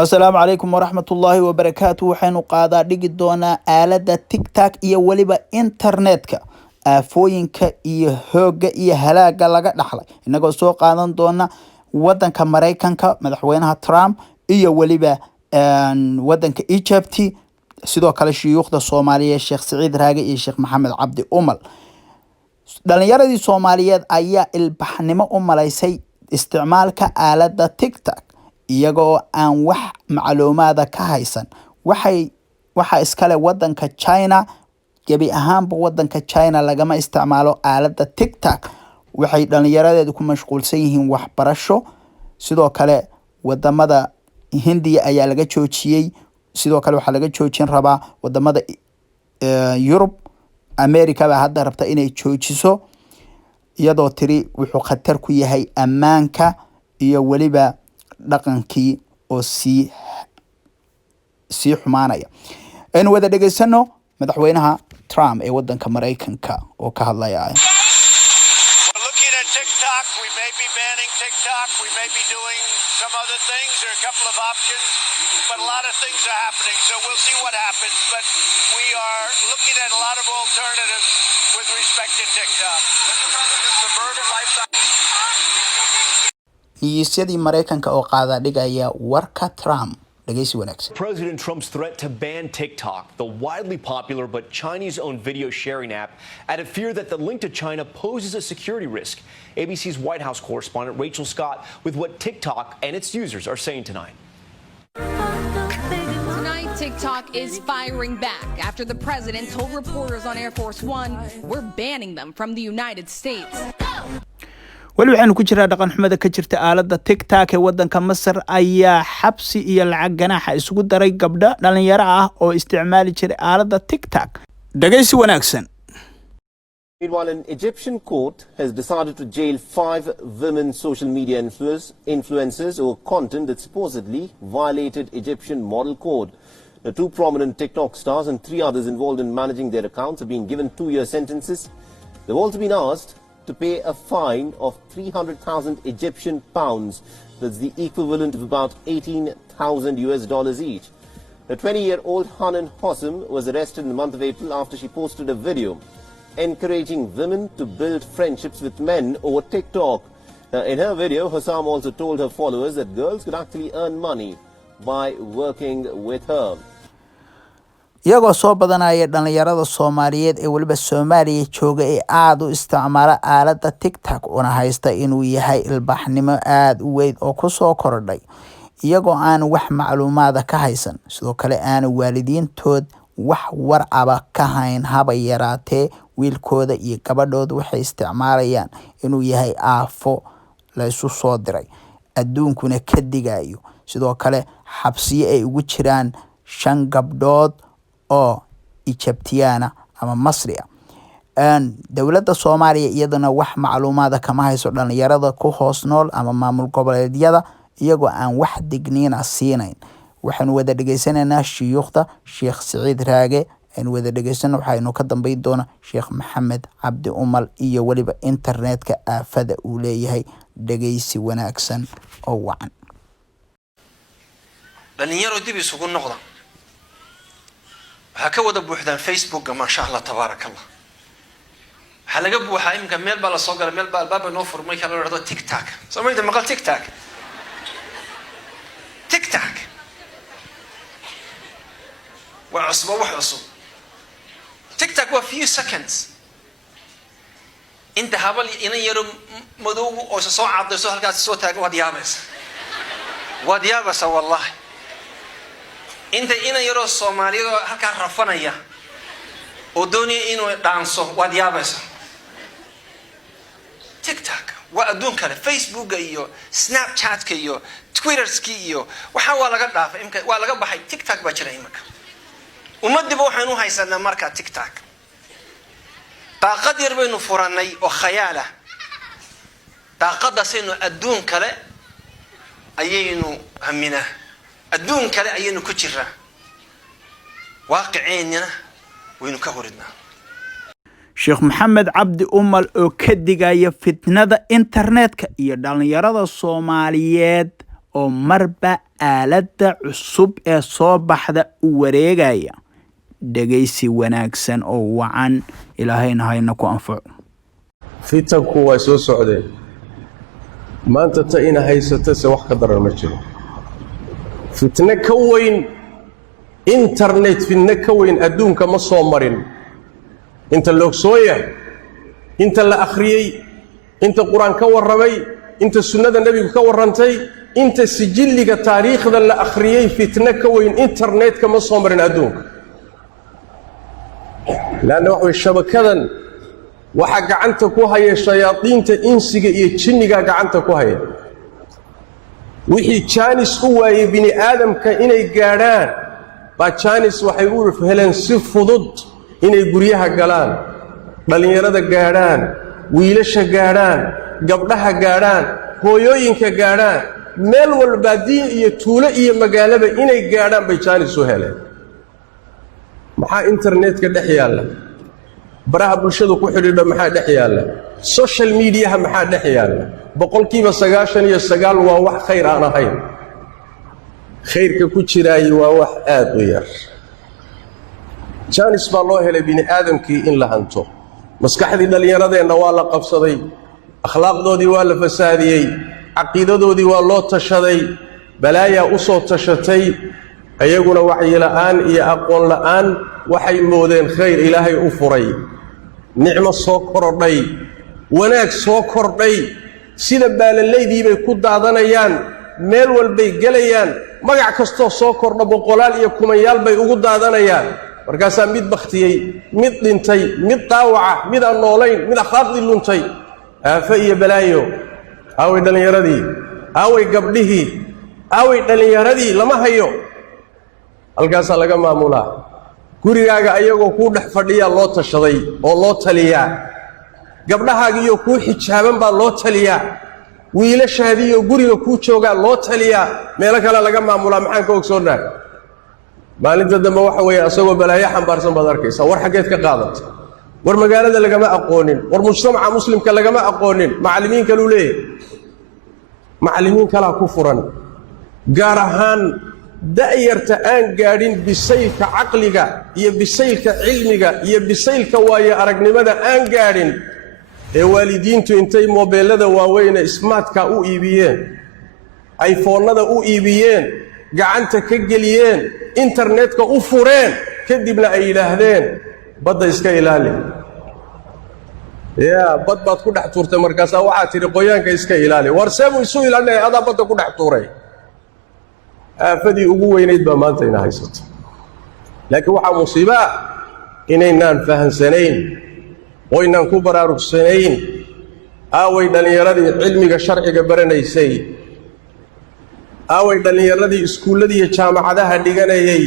السلام عليكم ورحمة الله وبركاته. وحين قادا ديجي دونا آلة تيك تاك إيا وليبا إنترنتك آفوينك إيا هوغا إيا هلاغا لغا دحلي إناغو سو قادان دونا ودنك مريكانك مدحوينها ترامب إيا وليبا ودنك إيجابتي sidoo kale shuyuukhda Soomaaliyeed Sheekh Saciid Raage iyo Sheekh Maxamed Cabdi Umal dhalinyaradii Soomaaliyeed ayaa ilbaxnimo u malaysay isticmaalka aaladda TikTok iyagoo aan wax macluumaad ka haysan waxa iskale wadanka China gabi ahaanba wadanka China lagama isticmaalo aaladda TikTok waxay dhalinyaradeedu ku mashquulsan yihiin waxbarasho sidoo kale wadamada Hindiya ayaa laga joojiyay sidoo kale waxa laga joojin rabaa wadamada Europe America ba hadda rabta inay joojiso iyadoo tiri wuxuu khatar ku yahay ammaanka iyo waliba dhaqankii oo si xumaanaya in wada dhageysano madaxweynaha Trump ee wadanka Mareykanka oo ka hadlaya TikTok, we may be banning TikTok, we may be doing some other things, there are a couple of options, but a lot of things are happening, so we'll see what happens, but we are looking at a lot of alternatives with respect to TikTok. Suburban lifestyle. Niyisyadii Mareykanka oo qaada dhigaya warka Trump. President Trump's threat to ban TikTok, the widely popular but Chinese-owned video sharing app, added fear that the link to China poses a security risk. ABC's White House correspondent Rachel Scott with what TikTok and its users are saying tonight. Tonight, TikTok is firing back after the president told reporters on Air Force One, we're banning them from the United States. wali waxaanu ku jiraa dhaqan xumada ka jirta aaladda TikTok ee wadanka Masar ayaa xabsi iyo lacag ganaax isugu daray gabdho dhalinyaro ah oo isticmaali jiray aaladda TikTok dhageysi wanaagsan. Meanwhile, an Egyptian court has decided to jail 5 women social media influencers over content that supposedly violated Egyptian model code. The 2 prominent TikTok stars and 3 others involved in managing their accounts have been given 2-year sentences. They've also been asked to pay a fine of 300,000 Egyptian pounds. That's the equivalent of about $18,000 each. The 20-year-old Hanan Hossam was arrested in the month of April after she posted a video encouraging women to build friendships with men over TikTok. In her video, Hossam also told her followers that girls could actually earn money by working with her. iyagoo soo badanaya dhalinyarada Soomaaliyeed ee waliba Soomaaliya jooga ee aad u isticmaala aaladda TikTok una haysta inuu yahay ilbaxnimo aad u weyn oo ku soo kordhay iyagoo aan wax macluumaad ka haysan sidoo kale aan waalidiintood wax warcaba ka hayn haba yaraatee wiilkooda iyo gabadhooda waxay isticmaalayaan inuu yahay aafo la isu soo diray adduunkuna ka digayo sidoo kale xabsiye ay ugu jiraan 5 gabdhood oo Egyptiana ama Masriya dawladda Soomaaliya iyadana wax macluumaad kama hayso dhalinyarada ku hoos nool ama maamul goboleedyada iyagoo aan wax digniina siinayn waxaan wada dhageysanaynaa shuyuukhda Sheekh Saciid Raage aan wada dhageysano waxaynu ka dambeyn doona Sheekh Maxamed Cabdi Umal iyo waliba internetka aafada uu leeyahay dhageysi wanaagsan oo wacan dhalinyaro dib isugu noqda waxa wada buuxdaan Facebook ma sha Allah tabarakallah waxa laga buuxaa imka meel baa la soo galay meel baa albaab noo furmay kala wada TikTok sameeyay maqal TikTok wa cusub TikTok wa few seconds inta habal ina yaro madow oo soo caadayso halkaas soo taagan wad yaabasa wallahi inta ina yaro Soomaaliyeed halka rafanaya oo doonaya inuu dhaanso wad yaabaysa TikTok wa adduun kale Facebook iyo Snapchat iyo Twitter iyo waxa waa laga dhaafay imka waa laga baxay TikTok ba jira imka ummadba waxaan u haysanaa marka TikTok daaqad yar baynu furanay oo khayaala daaqadaasaynu adduun kale ayaynu hamina adduun kale ayaynu ku jiraa waaqiciina waynu ka horidnaa Sheekh Maxamed Cabdi Umal oo ka digaya fitnada internetka iyo dhalinyarada Soomaaliyeed oo marba aaladda cusub ee soo baxda u wareegaya. dhegaysi wanaagsan oo wacan, ilaahayna hayna ku anfaco. fitanku waa soo socdeen maanta ta ina haysato se wax ka daran ma jiro. fitna ka weyn internet, fitna ka weyn adduunka ma soo marin. inta la ogsooya, inta la akhriyey, inta quraan ka warramay, inta sunnada nabigu ka warrantay, inta sijilliga taariikhda la akhriyey, fitna ka weyn internetka ma soo marin adduunka. laanna wax way shabakadan waxa gacanta ku haya shayaadiinta insiga iyo jinniga gacanta ku haya. wixii jaanis u waayey bini aadamka inay gaadhaan baa jaanis waxay u heleen si fudud inay guryaha galaan, dhallinyarada gaadhaan, wiilasha gaadhaan, gabdhaha gaadhaan, hooyooyinka gaadhaan, meel walba diin iyo tuulo iyo magaalaba inay gaadhaan bay jaanis u heleen. maxaa internetka dhex yaalla? baraha bulshadu ku xidhiidha maxaa dhex yaalla? social mediaha maxaa dhex yaalla? boqolkiiba 99 waa wax khayr aan ahayn. khayrka ku jiraay waa wax aad u yar. jaanis baa loo helay bini aadamkii in la hanto. maskaxdii dhallinyaradeenna waa la qabsaday, akhlaaqdoodii waa la fasaadiyey, caqiidadoodii waa loo tashaday, balaayaa u soo tashatay. ayaguna wacyi la'aan iyo aqoon la'aan waxay moodeen khayr ilaahay u furay, nicmo soo kordhay, wanaag soo kordhay. sida baalallaydii bay ku daadanayaan, meel walbay gelayaan, magac kastoo soo kordha boqolaal iyo kumanyaal bay ugu daadanayaan. markaasaa mid bakhtiyey, mid dhintay, mid daawaca, mid aan noolayn, mid akhlaaqdii luntay. aafe iyo balaayo. aaway dhallinyaradii, aaway gabdhihii, aaway dhallinyaradii lama hayo. halkaasaa laga maamulaa. gurigaaga ayagoo kuu dhex fadhiyaa loo tashaday oo loo taliyaa. gabdhahaagiiyo kuu xijaaban baa loo taliyaa. wiilashaadiiyo guriga kuu joogaa loo taliyaa. meelo kale laga maamulaa. maxaan ka ogsoonnaa? maalinta dambe waxa weeye asagoo balaayo xambaarsan baad arkaysaa. war xaggeed ka qaadata? war magaalada lagama aqoonin, war mujtamaca muslimka lagama aqoonin. macallimiin kaluu leeyahay, macallimiin kalaa ku furan. gaar ahaan da'yarta aan gaadhin bisaylka caqliga iyo bisaylka cilmiga iyo bisaylka waayo aragnimada aan gaadhin, ee waalidiintu intay moobeellada waaweyne ismaadka u iibiyeen, ayfoonnada u iibiyeen, gacanta ka geliyeen, internetka u fureen, kadibna ay yidhaahdeen badda iska ilaali. yaa bad baad ku dhex tuurtay, markaasaa waxaad tidhi qoyaanka iska ilaali. war seebuu isu ilaalinaya adaa badda ku dhex tuuray? aafadii ugu weynayd baa maanta ina haysato. laakiin waxaa musiibo ah inaynaan fahansanayn oo inaan ku baraarugsanayn. aaway dhallinyaradii cilmiga sharciga baranaysay, aaway dhallinyaradii iskuulladii iyo jaamacadaha dhiganayay,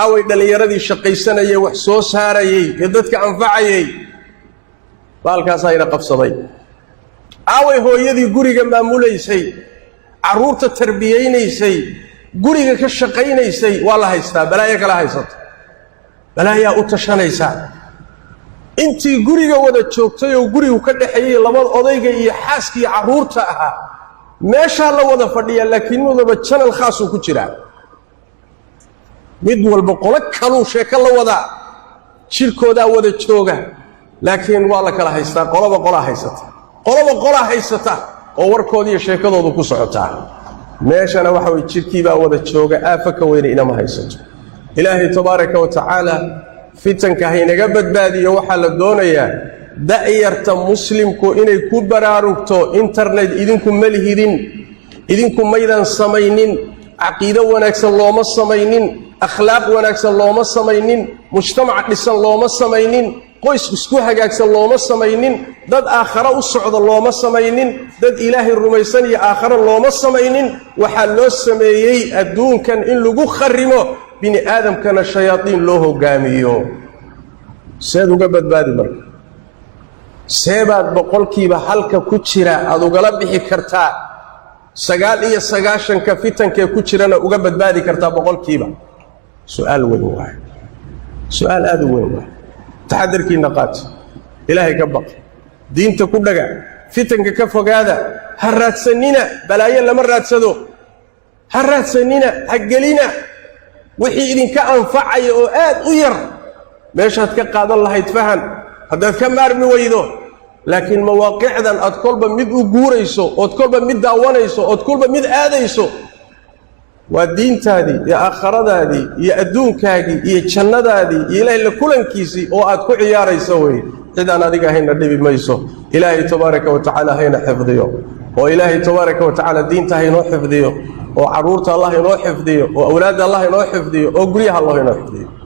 aaway dhallinyaradii shaqaysanayay, wax soo saarayay ee dadka anfacayay. baalkaasaa ina qabsaday. aaway hooyadii guriga maamulaysay, carruurta tarbiyaynaysay, guriga ka shaqaynaysay. waa la haystaa, balaayo kala haysato, balaayaa u tashanaysaa. intii guriga wada joogtay oo gurigu ka dhaxeeyey labada odayga iyo xaaskii carruurta ahaa, meeshaa la wada fadhiya, laakiin midaba channel khaasuu ku jiraa. mid walba qolo kaluu sheeko la wadaa, jirkoodaa wada jooga, laakiin waa la kala haystaa. qoloba qolaa haysata, qoloba qolaa haysata oo warkoodiiyo sheekadoodu ku socotaa. meeshana waxa way jirkiibaa wada jooga. aafa ka weyne inama haysato. ilaahay tabaaraka wa tacaala fitanka haynaga badbaadiyo. waxaa la doonayaa da'yarta muslimku inay ku baraarugto. internet idinku ma lihidin, idinku maydan samaynin. caqiido wanaagsan looma samaynin, akhlaaq wanaagsan looma samaynin, mujtamac dhisan looma samaynin, qoys isku hagaagsan looma samaynin, dad aakhara u socda looma samaynin, dad ilaahay rumaysan iyo aakhara looma samaynin. waxaa loo sameeyey adduunkan in lagu kharimo, bini aadamkana shayaadiin loo hogaamiyo. seed uga badbaadi marka? seebaad boqolkiiba halka ku jira aad ugala bixi kartaa? 99 fitankee ku jirana uga badbaadi kartaa boqolkiiba? su'aal weyn waaye, su'aal aad u weyn waaye. taxadarkiina qaata, ilaahay ka baq, diinta ku dhaga, fitanka ka fogaada, ha raadsanina. balaayo lama raadsado, هرات سنينة حقلينا وحي إذن كأنفعي أو آد أير ماشهد كقاد الله يتفهم هذا كم أرمي ويدو لكن مواقع ذن أتكل بمد أجوريسو أتكل بمد داوانيسو أتكل بمد آديسو والدين تادي يا آخر دادي يا أدون كاجي يا جنة دادي يا إلهي لكلن كيسي أو أتكل عياري سوي إذا أنا ديك هنا النبي ميسو إلهي تبارك وتعالى هنا حفظيه وإلهي تبارك وتعالى الدين تهينو حفظيه وعرورة الله ينو حفظيه وأولاد الله ينو حفظيه وقريها الله ينو حفظيه